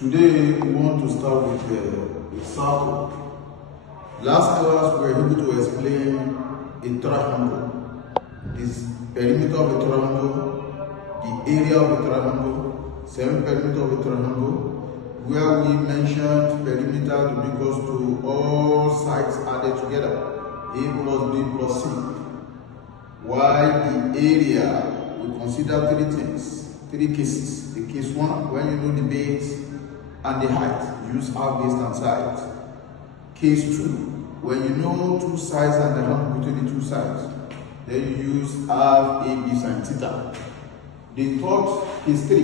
Today we want to start with the circle. Last class we were able to explain a triangle, this perimeter of a triangle, the area of a triangle, semi-perimeter of a triangle, where we mentioned perimeter to be equal to all sides added together, A plus B plus C. While the area, we consider three cases. The case 1, when you know the base and the height, use half base and side. Case 2, when you know two sides and the angle between the two sides, then you use half AB sin theta. The third, case 3,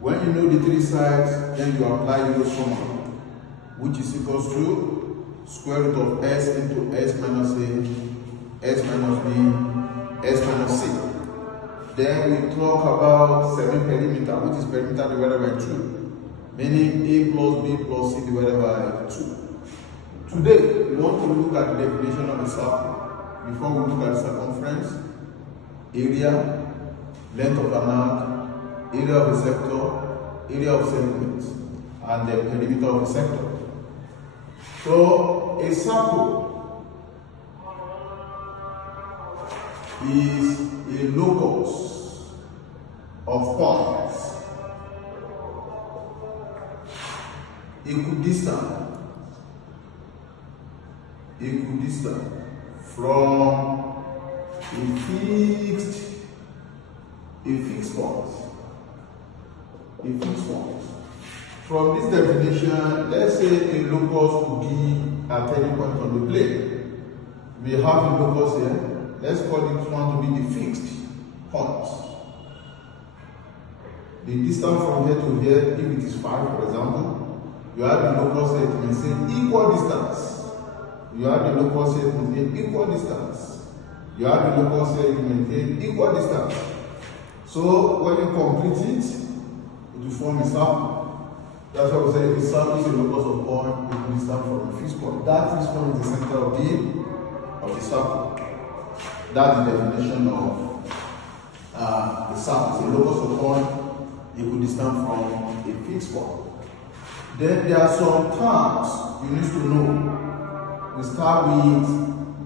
when you know the three sides, then you apply Euler's formula, which is equals to square root of s into s minus a, s minus b, s minus c. Then we talk about semi-perimeter, which is perimeter divided by 2, meaning a plus b plus c divided by 2. Today, we want to look at the definition of a circle before we look at circumference, area, length of an arc, area of a sector, area of segment, and the perimeter of a sector. So, a circle is a locus of points equidistant from a fixed point. From this definition, let's say a locus would be at any point on the plane. We have a locus here. Let's call it one to be the fixed point. The distance from here to here, if it is 5, for example, you have the locus here, it may say equal distance. You have the locus here, it may say equal distance. You have the locus here, it may say equal distance. So when you complete it, it will form a circle. That's why we say a circle is a locus of point equidistant from a fixed point. That fixed point is the center of the circle. That's the definition of the circle. It's a locus of point equidistant from a fixed point. Then there are some terms you need to know. We start with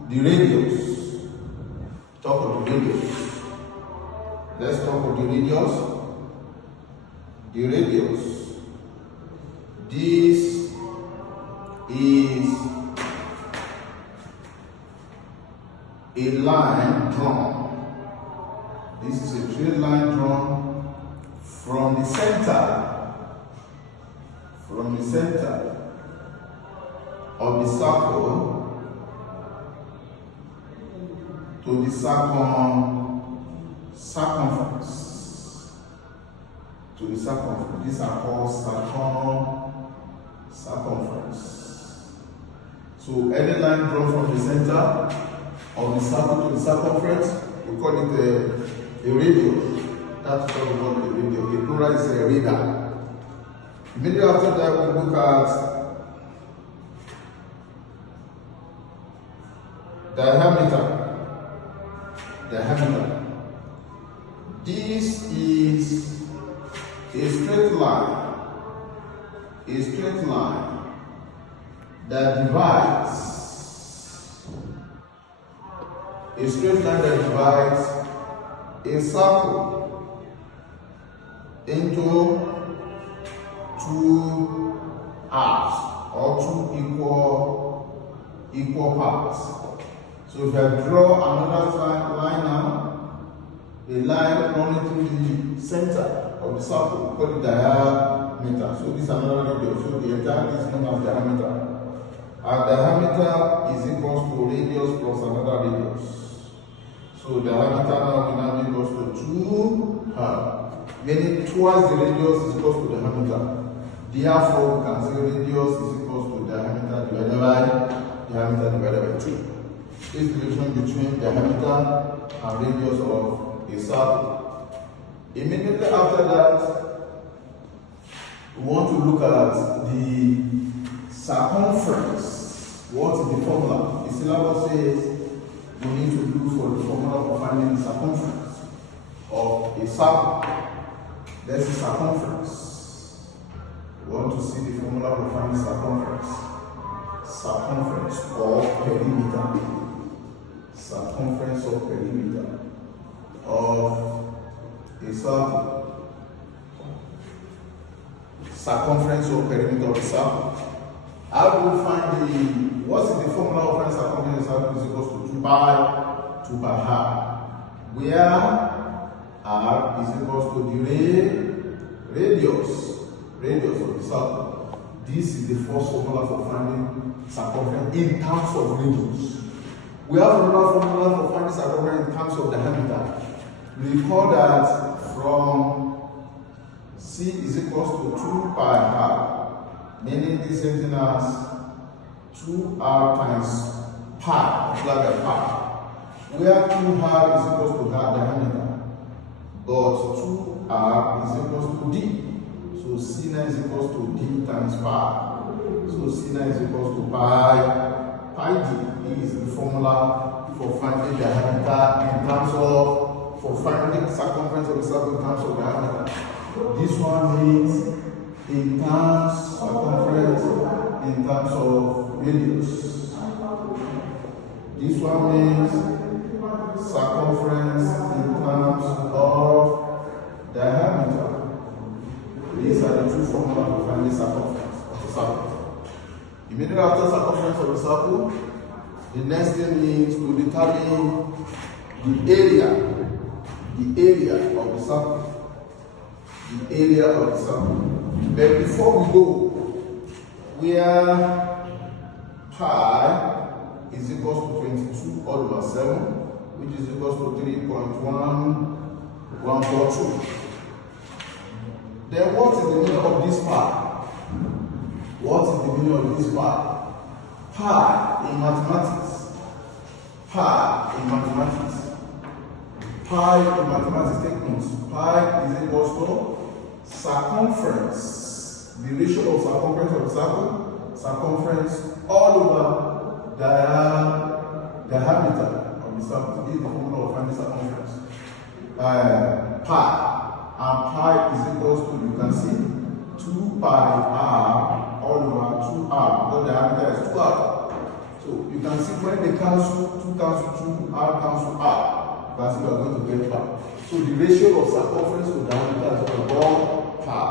the radius. Talk of the radius. Let's talk of the radius. The radius. This is a line drawn. This is a straight line drawn from the center of the circle to the circumference. These are called circumference. So any line drawn from the center of the circle to the circumference, we call it a radius. That's what we call a radius. The plural is a radar. Immediately after that, we look at diameter. This is a straight line that divides. A straight line that divides a circle into two halves or two equal parts. So if I draw another line now, a line running through the center of the circle, we call it diameter. So this is another radius. So the entire is known as diameter. Our diameter is equal to radius plus another radius. So diameter now equals to 2 meaning twice the radius is equal to diameter. Therefore, we can say radius is equal to diameter divided by 2. This is the relation between diameter and radius of a circle. Immediately after that, we want to look at the circumference. What is the formula? The syllabus says we need to look for the formula for finding the circumference of a circle. That's the circumference. We want to see the formula for finding circumference. Circumference or perimeter. Circumference or perimeter of a circle. Circumference or perimeter of a circle. How do we find what is the formula of finding circumference of a circle is equals to 2 by r, where r is equals to the radius of the circle. This is the first formula for finding circumference in terms of radius. We have another formula for finding circumference in terms of diameter. Recall that from C is equals to 2 by r, meaning the same thing as 2r times pi, multiplied by pi, where 2r is equals to that diameter, but 2r is equals to d. So C9 is equals to d times pi. So C9 is equals to pi d. This is the formula for finding diameter in terms of, for finding circumference of the circle in terms of diameter. This one means in terms circumference in terms of radius. This one means circumference in terms of diameter. These are the two formulas for finding circumference of a circle. Immediately after circumference of a circle, the next thing is to determine the area of the circle. The area of the circle. But before we go, where pi is equals to 22 all over 7, which is equals to 3.1142. Then what is the meaning of this pi? What is the meaning of this pi? Pi in mathematics. Take notes. Pi is equals to circumference. The ratio of circumference of the circle. Circumference all over diameter of the circle. This is the formula of finding circumference. Pi. And pi is equals to, you can see, 2 by r all over 2r. The diameter is 2r. So you can see when they cancel, 2 cancel 2, r cancel r. You can see we are going to get pi. So the ratio of circumference to diameter is about pi.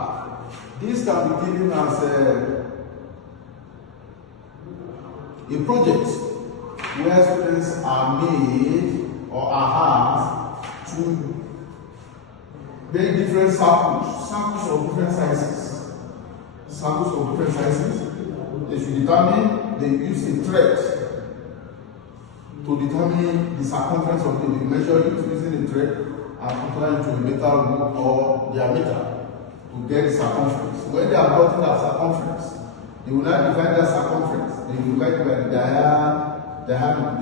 This can be given as a project where students are made or are asked to make different circles of different sizes. They should determine, they use a thread to determine the circumference of the measure using a thread and apply it to a metal hook or diameter to get the circumference. When they have gotten that circumference, they will now divide that circumference. They will divide it by the diameter. They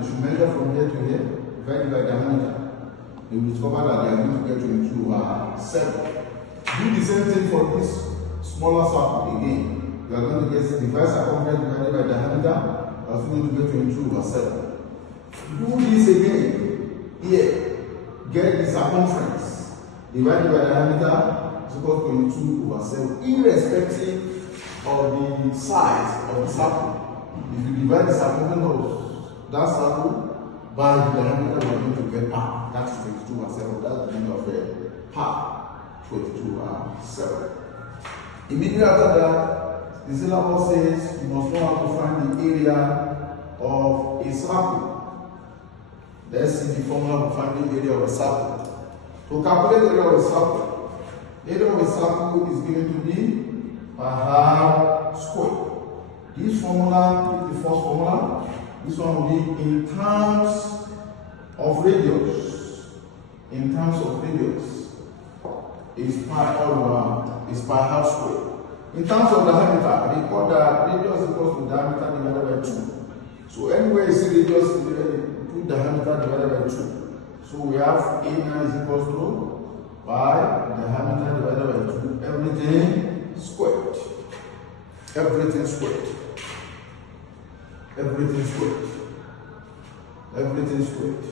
should measure from here to here, divide it by diameter. You will discover that they are going to get 22/7. Do the same thing for this smaller circle again. You are going to get the circumference divided by diameter. You are going to get 22/7. Do this again. Here, get the circumference divided by diameter is equal to 22/7, irrespective of the size of the circle. If you divide the circumference of that circle by the diameter, we are going to get pi. That's 22/7. That's the meaning of pi. 22/7. Immediately after that, the syllabus says you must know how to find the area of a circle. Let's see the formula for finding the area of a circle. To calculate the area of a circle, area of a circle is given to be r squared. This formula is the first formula. This one will be in terms of radius. In terms of radius, is pi all over, is pi half squared. In terms of diameter, recall that radius equals to diameter divided by 2. So anywhere you see radius, put diameter divided by 2. So we have A9 is equals to pi diameter divided by 2. Everything squared. Everything squared. Everything squared. Everything squared.